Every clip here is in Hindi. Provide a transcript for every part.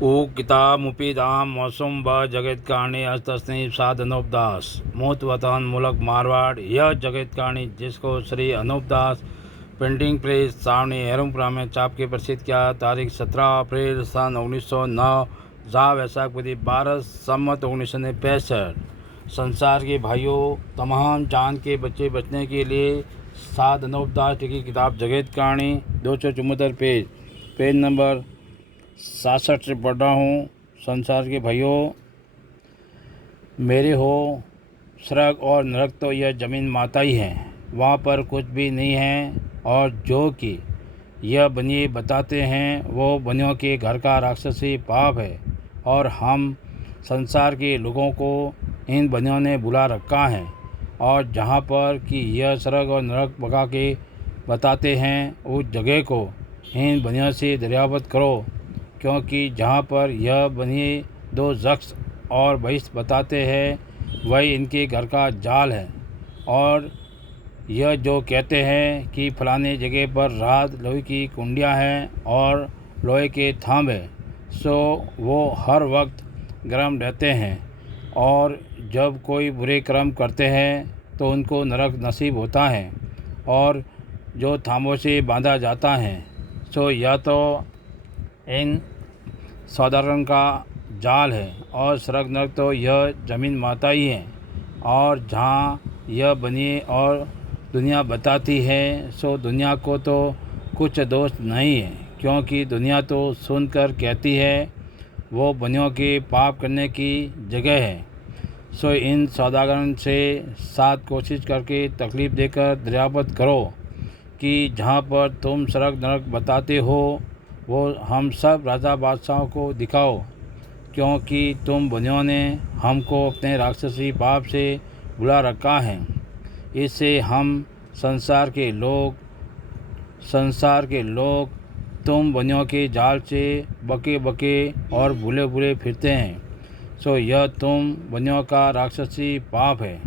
ओ किताब मुपीदाम मौसम ब जगत कहानी हस्तस्नीप साध अनूप दास मूत वतन मुलक मारवाड़। यह जगत कहानी जिसको श्री अनूप दास प्रिंटिंग प्रेस सावनी हेरुमपुरा में छाप के प्रसिद्ध किया। तारीख 17 अप्रैल सन 1909 जा वैशाख विधि 12 सम्मत 1965। संसार के भाइयों, तमाम जान के बच्चे बचने के लिए साध अनूप दास की किताब जगत कहानी 274 पेज नंबर 67 से पढ़ रहा हूँ। संसार के भाइयों, मेरे हो स्वर्ग और नरक तो यह ज़मीन माता ही है, वहाँ पर कुछ भी नहीं है। और जो कि यह बनिए बताते हैं वो बनियों के घर का राक्षसी पाप है, और हम संसार के लोगों को इन बनियों ने बुला रखा है। और जहाँ पर कि यह स्वर्ग और नरक भगा के बताते हैं उस जगह को इन बनियों से दरियावत करो, क्योंकि जहाँ पर यह बनिए दो शख्स और बहिष्ठ बताते हैं वही इनके घर का जाल है। और यह जो कहते हैं कि फलाने जगह पर रात लोहे की कुंडियाँ हैं और लोहे के थाम है, सो वो हर वक्त गर्म रहते हैं। और जब कोई बुरे कर्म करते हैं तो उनको नरक नसीब होता है, और जो थामों से बांधा जाता है सो यह तो इन साधारण का जाल है, और स्वर्ग नरक तो यह ज़मीन माता ही है। और जहाँ यह बनिए और दुनिया बताती है सो दुनिया को तो कुछ दोष नहीं है, क्योंकि दुनिया तो सुनकर कहती है वो बनियों के पाप करने की जगह है। सो इन सौदागरों से साथ कोशिश करके तकलीफ़ देकर दरियावत करो कि जहाँ पर तुम स्वर्ग नरक बताते हो वो हम सब राजा बादशाहों को दिखाओ, क्योंकि तुम बनियों ने हमको अपने राक्षसी पाप से बुला रखा है। इससे हम संसार के लोग तुम बनियों के जाल से बके बके और भूले भूले फिरते हैं। सो यह तुम बनियों का राक्षसी पाप है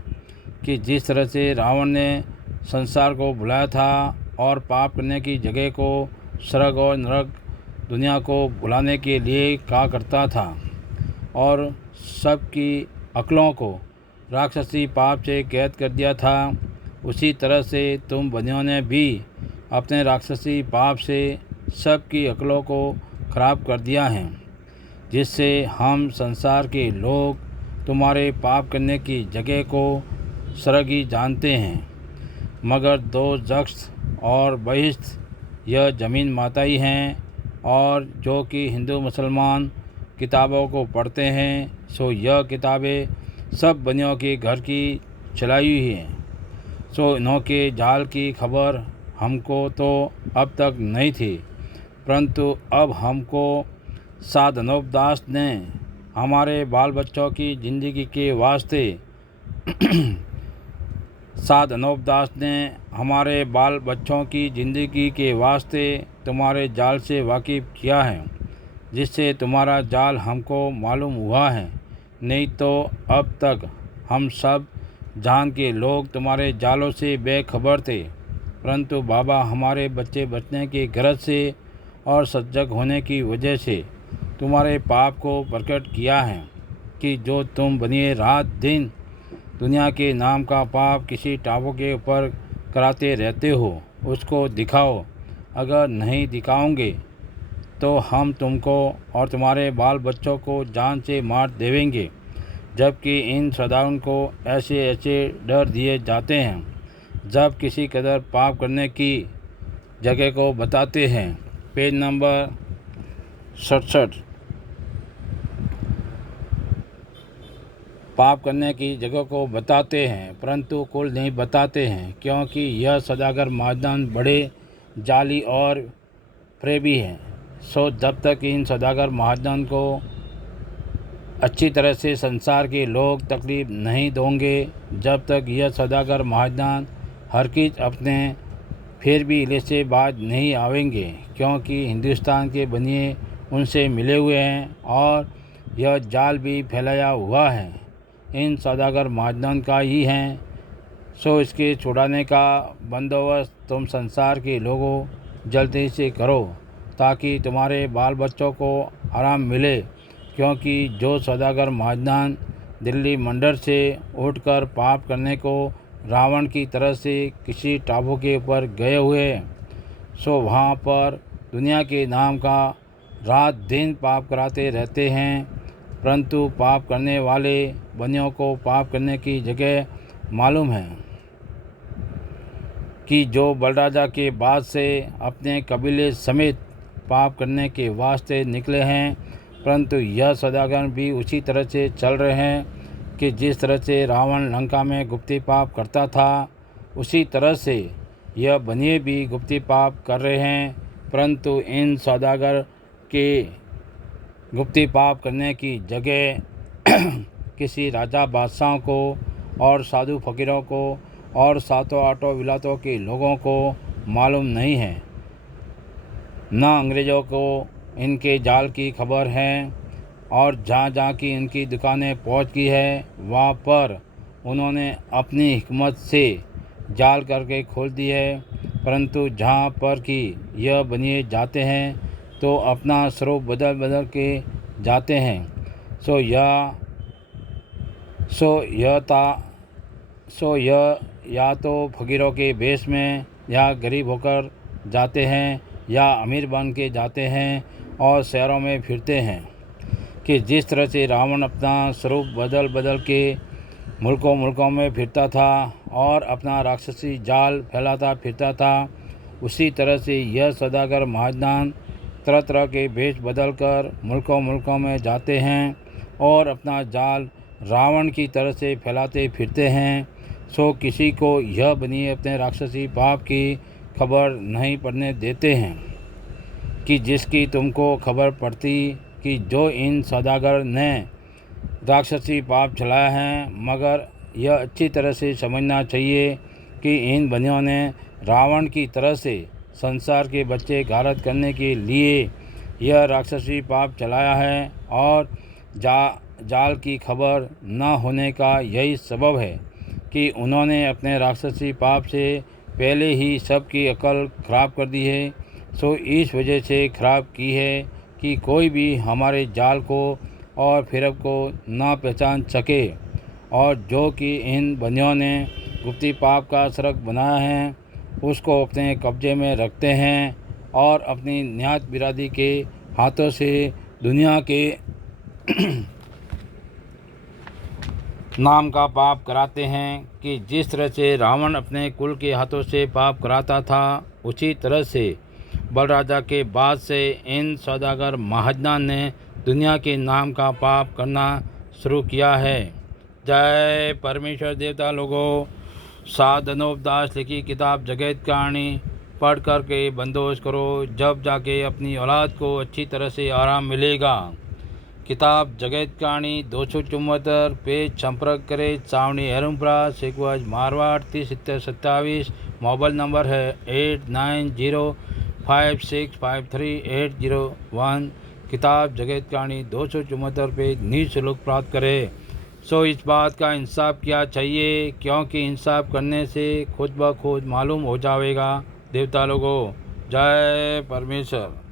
कि जिस तरह से रावण ने संसार को बुलाया था और पाप करने की जगह को स्वर्ग और नरक दुनिया को बुलाने के लिए कहा करता था, और सबकी अक्लों को राक्षसी पाप से कैद कर दिया था, उसी तरह से तुम बनियों ने भी अपने राक्षसी पाप से सबकी अक्लों को खराब कर दिया है, जिससे हम संसार के लोग तुम्हारे पाप करने की जगह को स्वर्ग ही जानते हैं। मगर दो शख्स और बहिष्ठ यह ज़मीन माता ही हैं। और जो कि हिंदू मुसलमान किताबों को पढ़ते हैं सो यह किताबें सब बनियों के घर की चलाई हुई हैं। सो इन्हों के जाल की खबर हमको तो अब तक नहीं थी, परंतु अब हमको साध अनूप दास ने हमारे बाल बच्चों की ज़िंदगी के वास्ते साध अनूप दास ने हमारे बाल बच्चों की ज़िंदगी के वास्ते तुम्हारे जाल से वाकिफ़ किया है, जिससे तुम्हारा जाल हमको मालूम हुआ है। नहीं तो अब तक हम सब जान के लोग तुम्हारे जालों से बेखबर थे, परंतु बाबा हमारे बच्चे बचने की गरज से और सजग होने की वजह से तुम्हारे पाप को प्रकट किया है कि जो तुम बनिए रात दिन दुनिया के नाम का पाप किसी टापू के ऊपर कराते रहते हो उसको दिखाओ। अगर नहीं दिखाओगे तो हम तुमको और तुम्हारे बाल बच्चों को जान से मार देवेंगे। जबकि इन श्रद्धालुओं को ऐसे ऐसे डर दिए जाते हैं जब किसी कदर पाप करने की जगह को बताते हैं। Page number 67। पाप करने की जगह को बताते हैं परंतु कुल नहीं बताते हैं, क्योंकि यह सौदागर महाजन बड़े जाली और प्रेमी हैं। सो जब तक इन सौदागर महाजन को अच्छी तरह से संसार के लोग तकलीफ नहीं दोगे, जब तक यह सौदागर महाजन हरगिज़ अपने फिर भी इले से बाज नहीं आवेंगे, क्योंकि हिंदुस्तान के बनिए उनसे मिले हुए हैं और यह जाल भी फैलाया हुआ है इन सौदागर महाजन का ही है। सो इसके छुड़ाने का बंदोबस्त तुम संसार के लोगों जल्दी से करो, ताकि तुम्हारे बाल बच्चों को आराम मिले, क्योंकि जो सौदागर महाजन दिल्ली मंदिर से उठकर पाप करने को रावण की तरह से किसी टापू के ऊपर गए हुए, सो वहाँ पर दुनिया के नाम का रात दिन पाप कराते रहते हैं। परंतु पाप करने वाले बनियों को पाप करने की जगह मालूम है कि जो बलराजा के बाद से अपने कबीले समेत पाप करने के वास्ते निकले हैं, परंतु यह सौदागर भी उसी तरह से चल रहे हैं कि जिस तरह से रावण लंका में गुप्ती पाप करता था, उसी तरह से यह बनिए भी गुप्ती पाप कर रहे हैं। परंतु इन सौदागर के गुप्ती पाप करने की जगह किसी राजा बादशाहों को और साधु फकीरों को और सातों आठों विलायतों के लोगों को मालूम नहीं है, न अंग्रेज़ों को इनके जाल की खबर है। और जहाँ जहाँ की इनकी दुकानें पहुँच गई है, वहाँ पर उन्होंने अपनी हिकमत से जाल करके खोल दी है। परंतु जहाँ पर कि यह बनिए जाते हैं तो अपना स्वरूप बदल बदल के जाते हैं। सो यह या तो फकीरों के भेष में या गरीब होकर जाते हैं या अमीर बन के जाते हैं और शहरों में फिरते हैं कि जिस तरह से रावण अपना स्वरूप बदल बदल के मुल्कों में फिरता था और अपना राक्षसी जाल फैलाता फिरता था, उसी तरह से यह सौदागर महाजन तरह तरह के भेष बदल कर मुल्कों में जाते हैं और अपना जाल रावण की तरह से फैलाते फिरते हैं। सो किसी को यह बनिए अपने राक्षसी पाप की खबर नहीं पड़ने देते हैं कि जिसकी तुमको खबर पड़ती कि जो इन सौदागर ने राक्षसी पाप चलाया है। मगर यह अच्छी तरह से समझना चाहिए कि इन बनियों ने रावण की तरह से संसार के बच्चे गारद करने के लिए यह राक्षसी पाप चलाया है और जाल की खबर न होने का यही सबब है कि उन्होंने अपने राक्षसी पाप से पहले ही सबकी अकल खराब कर दी है। सो इस वजह से खराब की है कि कोई भी हमारे जाल को और फिरब को ना पहचान सके। और जो कि इन बनियों ने गुप्ती पाप का सड़क बनाया है, उसको अपने कब्जे में रखते हैं और अपनी न्यात बिरादरी के हाथों से दुनिया के नाम का पाप कराते हैं कि जिस तरह से रावण अपने कुल के हाथों से पाप कराता था, उसी तरह से बलराजा के बाद से इन सौदागर महाजन ने दुनिया के नाम का पाप करना शुरू किया है। जय परमेश्वर देवता लोगों, साधनोपदास लिखी किताब जगत कहानी पढ़ कर के बंदोबस्त करो, जब जाके अपनी औलाद को अच्छी तरह से आराम मिलेगा। किताब जगत कहानी 274 पेज संपर्क करें छावनी हेरुमपुरा शेखवाज मारवाड़ 307027। मोबाइल नंबर है 8905653801। किताब जगत कहानी 274 पेज निःशुल्क प्राप्त करें। सो इस बात का इंसाफ किया चाहिए, क्योंकि इंसाफ करने से खुद ब खुद मालूम हो जाएगा। देवता लोगों, जय परमेश्वर।